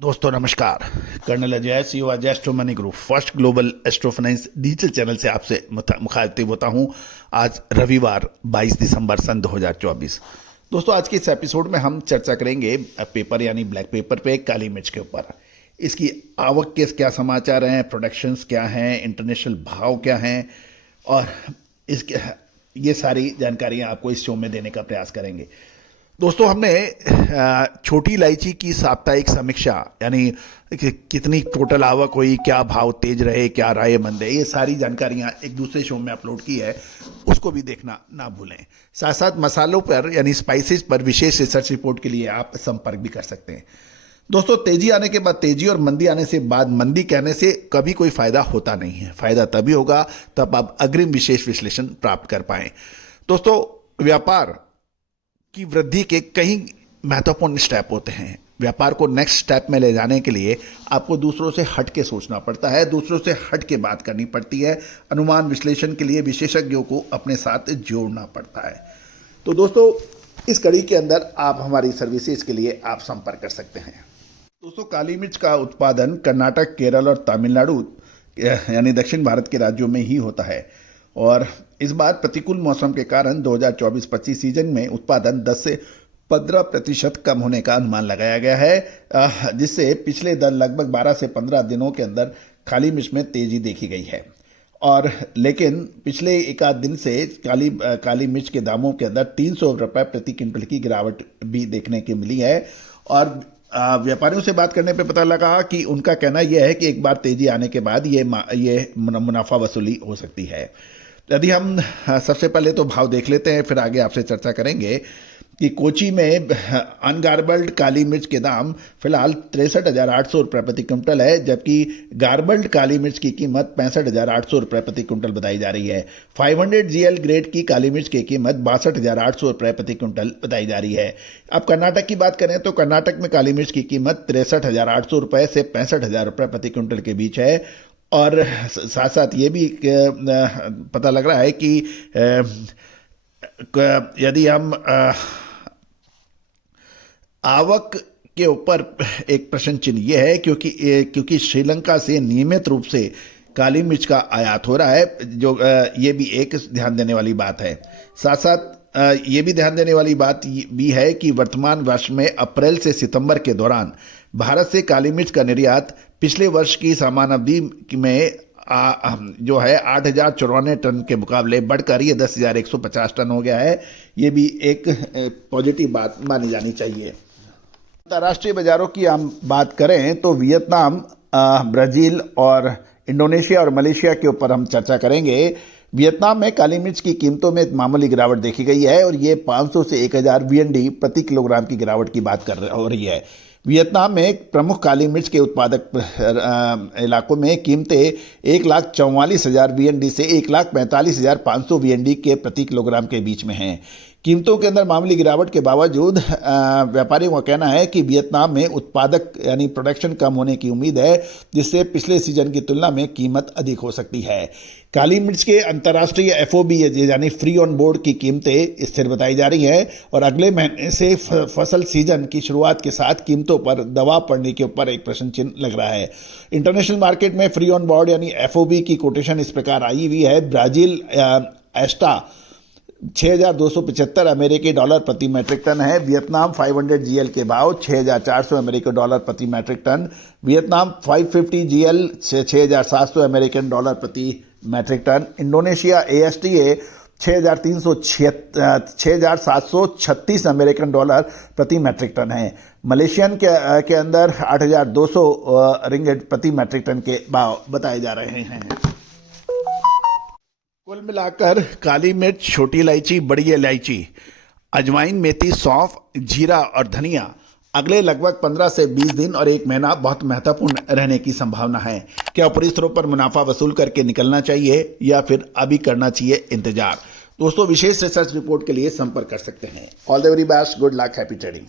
दोस्तों नमस्कार। Colonel Ajay CEO Ajay Astro Money Group first global astro finance digital channel से आपसे मुखातिब होता हूं। आज रविवार 22 दिसंबर सन 2024। दोस्तों आज के इस एपिसोड में हम चर्चा करेंगे पेपर यानी ब्लैक पेपर पे काली मिर्च के ऊपर। इसकी आवक के क्या समाचार हैं, प्रोडक्शंस क्या हैं, इंटरनेशनल भाव क्या हैं और इसके ये सारी जानकारियां आपको इस शो में देने का प्रयास करेंगे। दोस्तों हमने छोटी इलायची की साप्ताहिक समीक्षा यानी कितनी टोटल आवक हुई, क्या भाव तेज रहे, क्या रहे मंद है, ये सारी जानकारियां एक दूसरे शो में अपलोड की है, उसको भी देखना ना भूलें। साथ साथ मसालों पर यानी स्पाइसेस पर विशेष रिसर्च रिपोर्ट के लिए आप संपर्क भी कर सकते हैं। दोस्तों तेजी आने के बाद तेजी और मंदी आने से बाद मंदी कहने से कभी कोई फायदा होता नहीं है। फायदा तभी होगा तब आप अग्रिम विशेष विश्लेषण प्राप्त कर पाएं। दोस्तों व्यापार की वृद्धि के कई महत्वपूर्ण स्टेप होते हैं। व्यापार को नेक्स्ट स्टेप में ले जाने के लिए आपको दूसरों से हट के सोचना पड़ता है, दूसरों से हट के बात करनी पड़ती है, अनुमान विश्लेषण के लिए विशेषज्ञों को अपने साथ जोड़ना पड़ता है। तो दोस्तों इस कड़ी के अंदर आप हमारी सर्विसेज के लिए आप संपर्क कर सकते हैं। दोस्तों काली मिर्च का उत्पादन कर्नाटक, केरल और तमिलनाडु यानी दक्षिण भारत के राज्यों में ही होता है और इस बार प्रतिकूल मौसम के कारण 2024-25 सीजन में उत्पादन 10 से 15% कम होने का अनुमान लगाया गया है, जिससे पिछले लगभग 12 से 15 दिनों के अंदर काली मिर्च में तेजी देखी गई है। और लेकिन पिछले एक आध दिन से काली मिर्च के दामों के अंदर 300 रुपये प्रति क्विंटल की गिरावट भी देखने की मिली है। और व्यापारियों से बात करने पे पता लगा कि उनका कहना यह है कि एक बार तेजी आने के बाद ये मुनाफा वसूली हो सकती है। यदि हम सबसे पहले तो भाव देख लेते हैं, फिर आगे आपसे चर्चा करेंगे कि कोची में अनगार्बल्ड काली मिर्च के दाम फिलहाल 63,800 रुपये प्रति क्विंटल है, जबकि गार्बल्ड काली मिर्च की कीमत 65,800 रुपये प्रति क्विंटल बताई जा रही है। 500 GL ग्रेड की काली मिर्च की कीमत 62,800 रुपये प्रति क्विंटल बताई जा रही है। अब कर्नाटक की बात करें तो कर्नाटक में काली मिर्च की कीमत 63,800 रुपये से 65,000 रुपये प्रति क्विंटल के बीच है। और साथ साथ ये भी पता लग रहा है कि यदि हम आवक के ऊपर एक प्रश्न चिन्ह यह है क्योंकि श्रीलंका से नियमित रूप से काली मिर्च का आयात हो रहा है, जो ये भी एक ध्यान देने वाली बात है। साथ साथ ये भी ध्यान देने वाली बात भी है कि वर्तमान वर्ष में अप्रैल से सितंबर के दौरान भारत से काली मिर्च का निर्यात पिछले वर्ष की समान अवधि में जो है 8,094 टन के मुकाबले बढ़कर ये 10,150 टन हो गया है। ये भी एक पॉजिटिव बात मानी जानी चाहिए। अंतर्राष्ट्रीय बाजारों की हम बात करें तो वियतनाम, ब्राज़ील और इंडोनेशिया और मलेशिया के ऊपर हम चर्चा करेंगे। वियतनाम में काली मिर्च की कीमतों में मामूली गिरावट देखी गई है और ये 500 से 1,000 VND प्रति किलोग्राम की गिरावट की बात हो रही है। वियतनाम में प्रमुख काली मिर्च के उत्पादक इलाकों में कीमतें 1,44,000 VND से 1,45,500 VND के प्रति किलोग्राम के बीच में हैं। कीमतों के अंदर मामूली गिरावट के बावजूद व्यापारियों का कहना है कि वियतनाम में उत्पादक यानी प्रोडक्शन कम होने की उम्मीद है, जिससे पिछले सीजन की तुलना में कीमत अधिक हो सकती है। काली मिर्च के अंतर्राष्ट्रीय FOB यानी फ्री ऑन बोर्ड की कीमतें स्थिर बताई जा रही हैं और अगले महीने से फसल सीजन की शुरुआत के साथ कीमतों पर दबाव पड़ने के ऊपर एक प्रश्न चिन्ह लग रहा है। इंटरनेशनल मार्केट में फ्री ऑन बोर्ड यानी FOB की कोटेशन इस प्रकार आई हुई है। ब्राज़ील एस्टा 6,275 अमेरिकी डॉलर प्रति मैट्रिक टन है। वियतनाम 500 GL के भाव 6,400 अमेरिकी डॉलर प्रति मैट्रिक टन। वियतनाम 550 GL से 6,700 अमेरिकन डॉलर प्रति metric ton. Indonesia ASTA 6,736 American dollar प्रति मैट्रिक टन है। मलेशियन के अंदर 8,200 रिंगिट प्रति मैट्रिक टन के भाव बताए जा रहे हैं। कुल मिलाकर काली मिर्च, छोटी इलायची, बड़ी इलायची, अजवाइन, मेथी, सौंफ, जीरा और धनिया अगले लगभग 15 से 20 दिन और एक महीना बहुत महत्वपूर्ण रहने की संभावना है। क्या ऊपरी स्तरों पर मुनाफा वसूल करके निकलना चाहिए या फिर अभी करना चाहिए इंतजार? दोस्तों विशेष रिसर्च रिपोर्ट के लिए संपर्क कर सकते हैं। All the very best, good luck, happy trading.